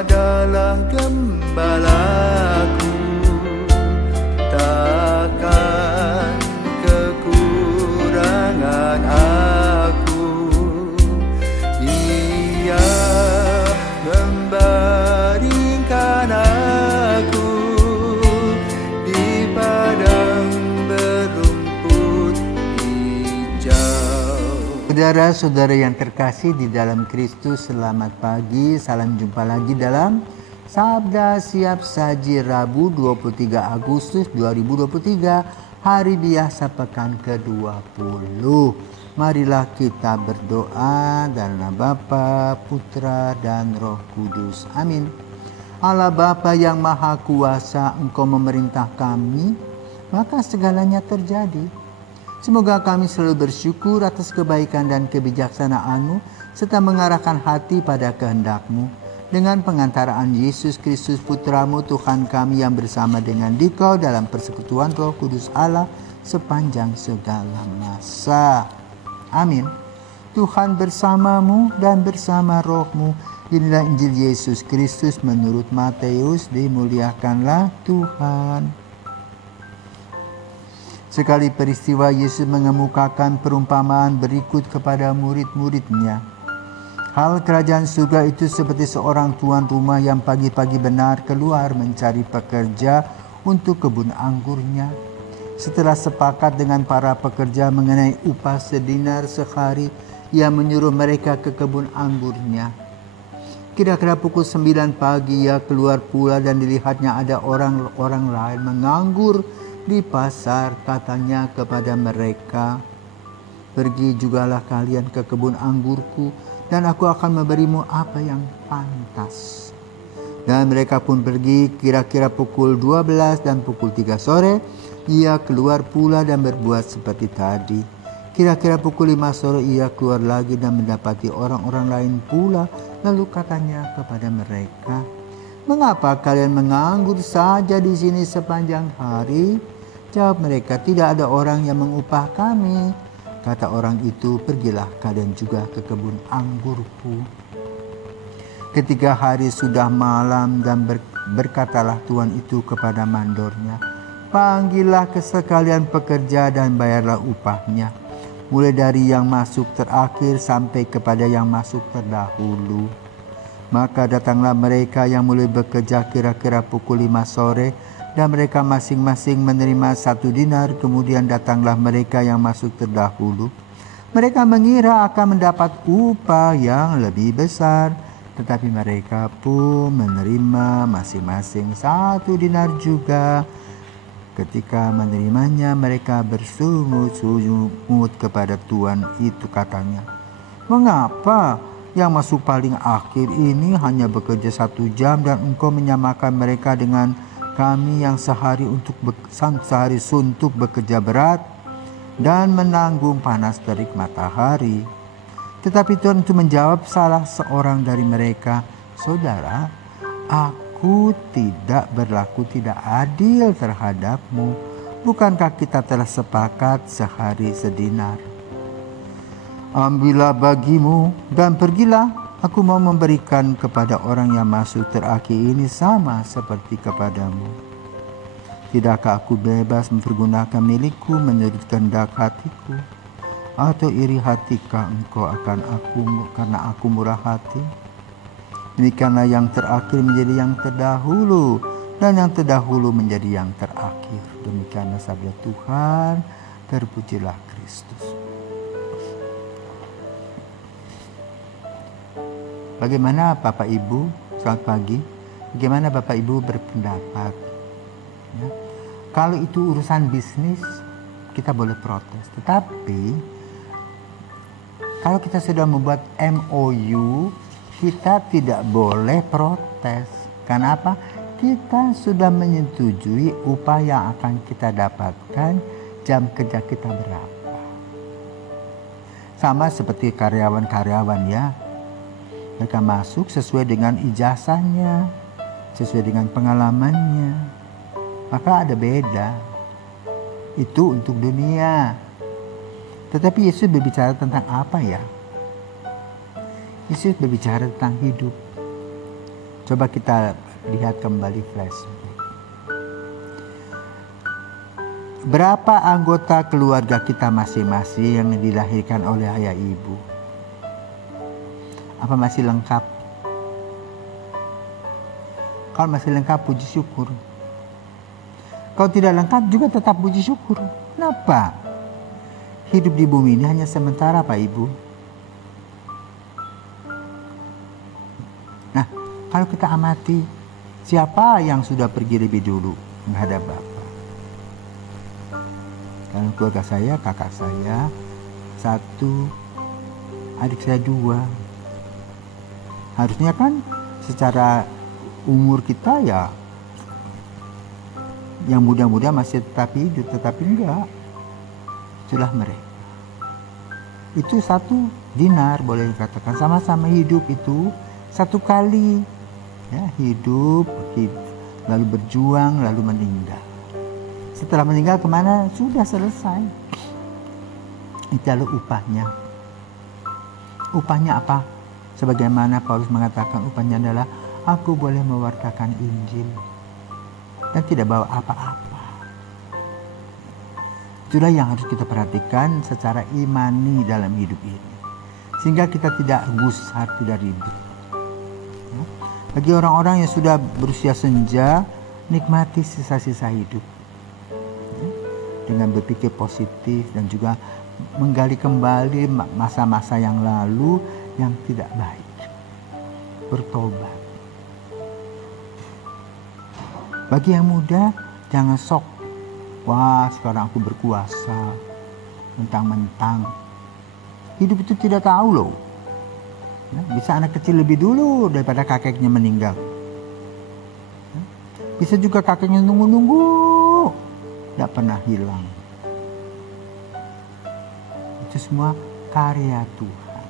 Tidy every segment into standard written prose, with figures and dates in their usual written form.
adalah gembalaku, takkan kekurangan aku. Ia membaringkan aku di padang berumput hijau. Saudara-saudara yang terkasih di dalam Kristus, selamat pagi. Salam jumpa lagi dalam Sabda Siap Saji Rabu 23 Agustus 2023, hari biasa pekan ke-20. Marilah kita berdoa dalam nama Bapa, Putra, dan Roh Kudus. Amin. Allah Bapa yang Maha Kuasa, Engkau memerintah kami, maka segalanya terjadi. Semoga kami selalu bersyukur atas kebaikan dan kebijaksanaan-Mu, serta mengarahkan hati pada kehendak-Mu. Dengan pengantaraan Yesus Kristus Putra-Mu, Tuhan kami, yang bersama dengan Dikau dalam persekutuan Roh Kudus Allah sepanjang segala masa. Amin. Tuhan bersamamu dan bersama rohmu. Inilah Injil Yesus Kristus menurut Matius. Dimuliakanlah Tuhan. Sekali peristiwa Yesus mengemukakan perumpamaan berikut kepada murid-muridnya. Hal kerajaan surga itu seperti seorang tuan rumah yang pagi-pagi benar keluar mencari pekerja untuk kebun anggurnya. Setelah sepakat dengan para pekerja mengenai upah sedinar sehari, ia menyuruh mereka ke kebun anggurnya. Kira-kira pukul 9 pagi ia keluar pula dan dilihatnya ada orang-orang lain menganggur di pasar. Katanya kepada mereka, "Pergi jugalah kalian ke kebun anggurku, dan aku akan memberimu apa yang pantas." Dan mereka pun pergi. Kira-kira pukul 12 dan pukul 3 sore, ia keluar pula dan berbuat seperti tadi. Kira-kira pukul 5 sore ia keluar lagi dan mendapati orang-orang lain pula. Lalu katanya kepada mereka, "Mengapa kalian menganggur saja di sini sepanjang hari?" Jawab mereka, "Tidak ada orang yang mengupah kami." Kata orang itu, "Pergilah kalian juga ke kebun anggurku." Ketika hari sudah malam dan berkatalah tuan itu kepada mandornya, "Panggillah sekalian pekerja dan bayarlah upahnya, mulai dari yang masuk terakhir sampai kepada yang masuk terdahulu." Maka datanglah mereka yang mulai bekerja kira-kira pukul 5 sore, dan mereka masing-masing menerima 1 dinar. Kemudian datanglah mereka yang masuk terdahulu. Mereka mengira akan mendapat upah yang lebih besar, tetapi mereka pun menerima masing-masing 1 dinar juga. Ketika menerimanya, mereka bersungut-sungut kepada tuan itu. Katanya, "Mengapa yang masuk paling akhir ini hanya bekerja 1 jam dan engkau menyamakan mereka dengan kami yang sehari suntuk bekerja berat dan menanggung panas terik matahari?" Tetapi Tuhan itu menjawab salah seorang dari mereka, "Saudara, aku tidak berlaku tidak adil terhadapmu. Bukankah kita telah sepakat sehari sedinar? Ambillah bagimu dan pergilah. Aku mau memberikan kepada orang yang masuk terakhir ini sama seperti kepadamu. Tidakkah aku bebas mempergunakan milikku menurut kehendak hatiku? Atau iri hatikah engkau akan aku karena aku murah hati? Demikianlah yang terakhir menjadi yang terdahulu, dan yang terdahulu menjadi yang terakhir." Demikianlah sabda Tuhan. Terpujilah Kristus. Bagaimana Bapak Ibu? Selamat pagi. Bagaimana Bapak Ibu berpendapat? Ya. Kalau itu urusan bisnis, kita boleh protes. Tetapi kalau kita sudah membuat MOU, kita tidak boleh protes. Karena apa? Kita sudah menyetujui upah yang akan kita dapatkan, jam kerja kita berapa. Sama seperti karyawan-karyawan ya. Mereka masuk sesuai dengan ijazahnya, sesuai dengan pengalamannya. Maka ada beda. Itu untuk dunia. Tetapi Yesus berbicara tentang apa ya? Yesus berbicara tentang hidup. Coba kita lihat kembali flashback. Berapa anggota keluarga kita masing-masing yang dilahirkan oleh ayah ibu? Apa masih lengkap? Kalau masih lengkap, puji syukur. Kalau tidak lengkap juga tetap puji syukur. Kenapa? Hidup di bumi ini hanya sementara, Pak Ibu. Nah, kalau kita amati, siapa yang sudah pergi lebih dulu menghadap Bapa? Dalam keluarga saya, kakak saya 1, adik saya 2. Harusnya kan secara umur kita ya, yang muda-muda masih tetap hidup, tetapi enggak. Itulah mereka. Itu 1 dinar, boleh dikatakan sama-sama hidup itu 1 kali. Ya, hidup, lalu berjuang, lalu meninggal. Setelah meninggal kemana? Sudah selesai. Itu lalu upahnya. Upahnya apa? Sebagaimana Paulus mengatakan, upahnya adalah aku boleh mewartakan Injil dan tidak bawa apa-apa. Itulah yang harus kita perhatikan secara imani dalam hidup ini, sehingga kita tidak gusar, tidak ribut. Bagi orang-orang yang sudah berusia senja, nikmati sisa-sisa hidup dengan berpikir positif dan juga menggali kembali masa-masa yang lalu yang tidak baik. Bertobat. Bagi yang muda, jangan sok. Wah, sekarang aku berkuasa. Mentang-mentang. Hidup itu tidak tahu loh. Bisa anak kecil lebih dulu daripada kakeknya meninggal. Bisa juga kakeknya nunggu-nunggu. Tidak pernah hilang. Itu semua karya Tuhan.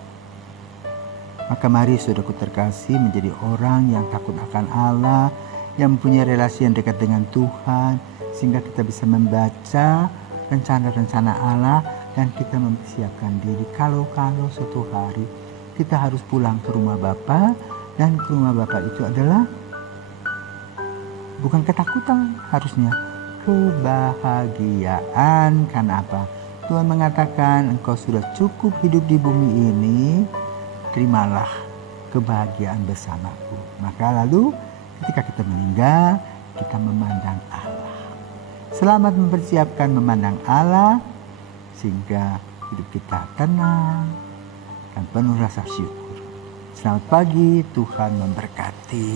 Maka mari saudaraku terkasih menjadi orang yang takut akan Allah, yang mempunyai relasi yang dekat dengan Tuhan, sehingga kita bisa membaca rencana-rencana Allah dan kita mempersiapkan diri kalau suatu hari kita harus pulang ke rumah Bapa, dan ke rumah Bapa itu adalah bukan ketakutan, harusnya kebahagiaan. Karena apa? Tuhan mengatakan engkau sudah cukup hidup di bumi ini, terimalah kebahagiaan bersamaku. Maka lalu ketika kita meninggal, kita memandang Allah. Selamat mempersiapkan memandang Allah, sehingga hidup kita tenang dan penuh rasa syukur. Selamat pagi, Tuhan memberkati.